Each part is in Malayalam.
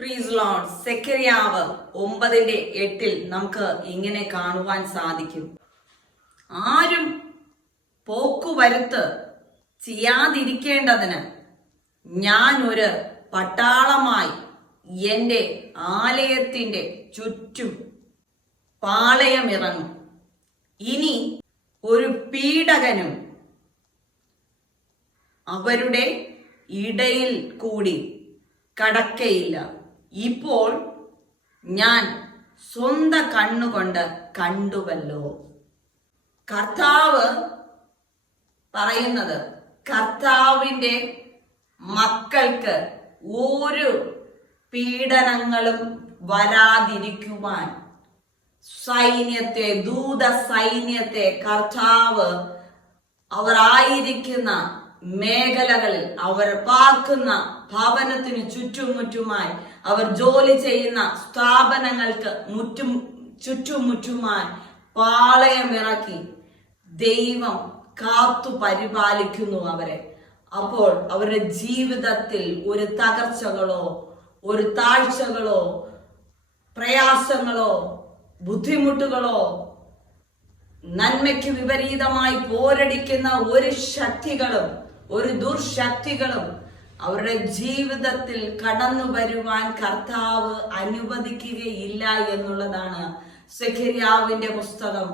പ്രീസ് ലോഡ് സെക്കരിയാവ് ഒമ്പതിന്റെ എട്ടിൽ നമുക്ക് ഇങ്ങനെ കാണുവാൻ സാധിക്കും. ആരും പോക്കുവരുത്ത് ചെയ്യാതിരിക്കേണ്ടതിന് ഞാൻ ഒരു പട്ടാളമായി എന്റെ ആലയത്തിന്റെ ചുറ്റും പാളയമിറങ്ങും. ഇനി ഒരു പീഡകനും അവരുടെ ഇടയിൽ കൂടി കടക്കയില്ല. ഇപ്പോൾ ഞാൻ സ്വന്ത കണ്ണുകൊണ്ട് കണ്ടുവല്ലോ. കർത്താവ് പറയുന്നത് കർത്താവിന്റെ മക്കൾക്ക് ഒരു പീഡനങ്ങളും വരാതിരിക്കുവാൻ. സൈന്യത്തെ ദൂത സൈന്യത്തെ കർത്താവ് അവർ ആയിരിക്കുന്ന മേഖലകളിൽ അവർ പാർക്കുന്ന ഭവനത്തിന് ചുറ്റുമുറ്റുമായി അവർ ജോലി ചെയ്യുന്ന സ്ഥാപനങ്ങൾക്ക് മുറ്റും ചുറ്റുമുറ്റുമായി പാളയമിറക്കി ദൈവം കാത്തു പരിപാലിക്കുന്നു അവരെ. അപ്പോൾ അവരുടെ ജീവിതത്തിൽ ഒരു തകർച്ചകളോ ഒരു താഴ്ചകളോ പ്രയാസങ്ങളോ ബുദ്ധിമുട്ടുകളോ നന്മയ്ക്ക് വിപരീതമായി പോരടിക്കുന്ന ഒരു ശക്തികളും ഒരു ദുർശക്തികളും അവരുടെ ജീവിതത്തിൽ കടന്നു വരുവാൻ കർത്താവ് അനുവദിക്കുകയില്ല എന്നുള്ളതാണ് സെഖരിയാവിന്റെ പുസ്തകം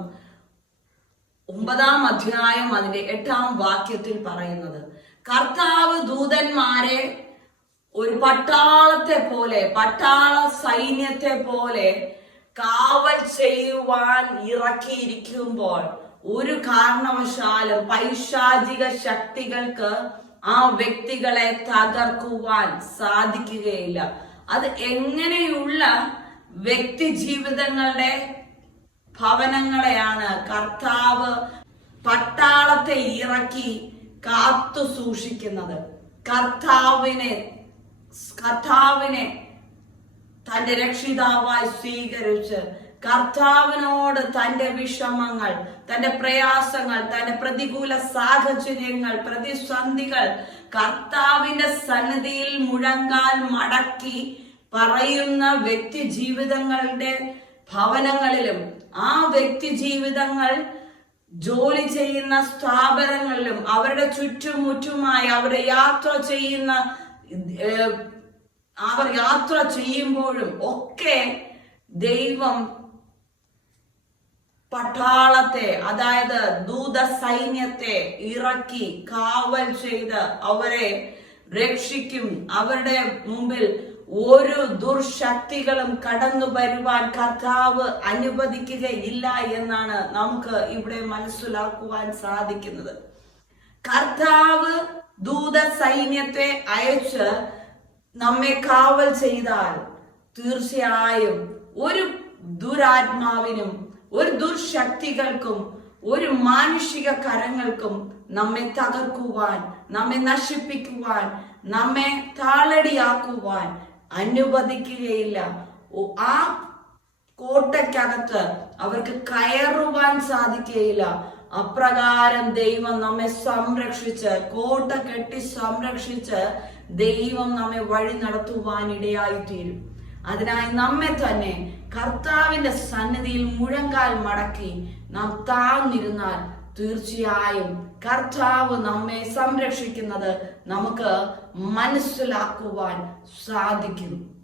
ഒമ്പതാം അധ്യായം അതിന്റെ എട്ടാം വാക്യത്തിൽ പറയുന്നത്. കർത്താവ് ദൂതന്മാരെ ഒരു പട്ടാളത്തെ പോലെ പട്ടാള സൈന്യത്തെ പോലെ കാവൽ ചെയ്യുവാൻ ഇറക്കിയിരിക്കുമ്പോൾ ഒരു കാരണവശാലും പൈശാചിക ശക്തികൾക്ക് ആ വ്യക്തികളെ തകർക്കുവാൻ സാധിക്കുകയില്ല. അത് എങ്ങനെയുള്ള വ്യക്തി ജീവിതങ്ങളുടെ ഭവനങ്ങളെയാണ് കർത്താവ് പട്ടാളത്തെ ഇറക്കി കാത്തു സൂക്ഷിക്കുന്നത്. കർത്താവിനെ കർത്താവിനെ തന്റെ രക്ഷിതാവായി സ്വീകരിച്ച് കർത്താവിനോട് തന്റെ വിഷമങ്ങൾ തന്റെ പ്രയാസങ്ങൾ തന്റെ പ്രതികൂല സാഹചര്യങ്ങൾ പ്രതിസന്ധികൾ കർത്താവിന്റെ സന്നിധിയിൽ മുഴങ്കാൽ മടക്കി പറയുന്ന വ്യക്തി ജീവിതങ്ങളുടെ ഭവനങ്ങളിലും ആ വ്യക്തി ജീവിതങ്ങൾ ജോലി ചെയ്യുന്ന സ്ഥാപനങ്ങളിലും അവരുടെ ചുറ്റുമുറ്റുമായി അവരുടെ യാത്ര ചെയ്യുന്ന അവർ യാത്ര ചെയ്യുമ്പോഴും ഒക്കെ ദൈവം പട്ടാളത്തെ അതായത് ദൂത സൈന്യത്തെ ഇറക്കി കാവൽ ചെയ്ത് അവരെ രക്ഷിക്കും. അവരുടെ മുമ്പിൽ ഒരു ദുർശക്തികളും കടന്നു വരുവാൻ കർത്താവ് അനുവദിക്കുകയില്ല എന്നാണ് നമുക്ക് ഇവിടെ മനസ്സിലാക്കുവാൻ സാധിക്കുന്നത്. കർത്താവ് ദൂത സൈന്യത്തെ അയച്ച് നമ്മെ കാവൽ ചെയ്താൽ തീർച്ചയായും ഒരു ദുരാത്മാവിനും ഒരു ദുർശക്തികൾക്കും ഒരു മാനുഷിക കരങ്ങൾക്കും നമ്മെ തകർക്കുവാൻ നമ്മെ നശിപ്പിക്കുവാൻ നമ്മെ താളടിയാക്കുവാൻ അനുവദിക്കുകയില്ല. ആ കോട്ടയ്ക്കകത്ത് അവർക്ക് കയറുവാൻ സാധിക്കുകയില്ല. അപ്രകാരം ദൈവം നമ്മെ സംരക്ഷിച്ച് കോട്ട കെട്ടി സംരക്ഷിച്ച് ദൈവം നമ്മെ വഴി നടത്തുവാൻ ഇടയായി തീരും അതിനായി നമ്മെ തന്നെ കർത്താവിന്റെ സന്നിധിയിൽ മുഴങ്കാൽ മടക്കി നാം താഴ്ന്നിരുന്നാൽ തീർച്ചയായും കർത്താവ് നമ്മെ സംരക്ഷിക്കുന്നത് നമുക്ക് മനസ്സിലാക്കുവാൻ സാധിക്കും.